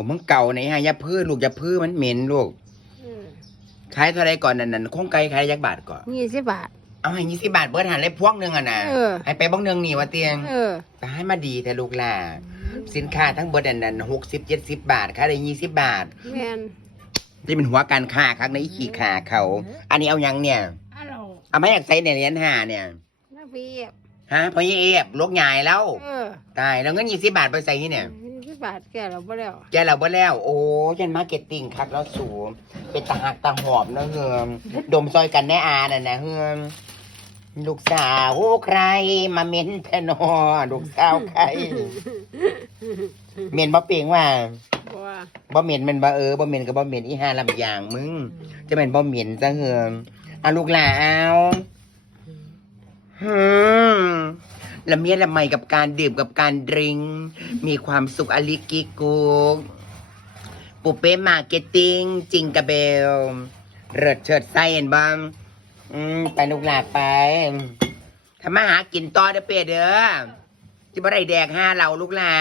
อ้มึงเก่าไหนฮะอย่าพื้นลูกอย่าพื้นมันเหม็นลูกขายเท่าไรก่อนนั่นโครงไก่ขายยักบาทก่อน20 บาทเอาให้20 บาทเบิดหันเลยพวงหนึ่งอ่ะนะให้ไปบ้องหนึ่งนี่ว่าเตียงแต่ให้มาดีแต่ลูกล่ะสินค้าทั้งเบิดนั่น60-70 บาทขายได้20 บาทแม่นที่เป็นหัวการค้าครั้งนี้ขี่ขาเขา อันนี้เอายังเนี่ยเอาไม่อยากใส่ในเหรียญ5เนี่ยนักเรียนฮะพอยี่เอฟลกใหญ่แล้วตายแล้วเงิน20 บาทไปใส่ที่เนี่ย20 บาทแกเราบ่แล้วโอ้ยันมาร์เก็ตติ้งคักแล้วสูงเป็นตาหักตาหอมนะเฮือมดมซอยกันแน่อาน่ะนะเฮือมลูกสาวใครมาเม้นแทนอลูกสาวใครเม้นบ่เปียงว่าบ่เม้นมันบ่บ่เม้นก็บ่เม้นอีห่าลำอย่างมึงจะเป็นบ่เม้นซะเฮือมเอาลูกหล่าเอาละเมียละไมกับการดื่มกับการดริงมีความสุขอลิกิกุกปุเป้มาร์เก็ตติ้งจิงกะเบลเริดเฉิดไซเห็นบ้างไปลูกหลาไปทำมาหากินต่อเด้อเป้เด้อจะบ่ได้แดก5เราลูกหลา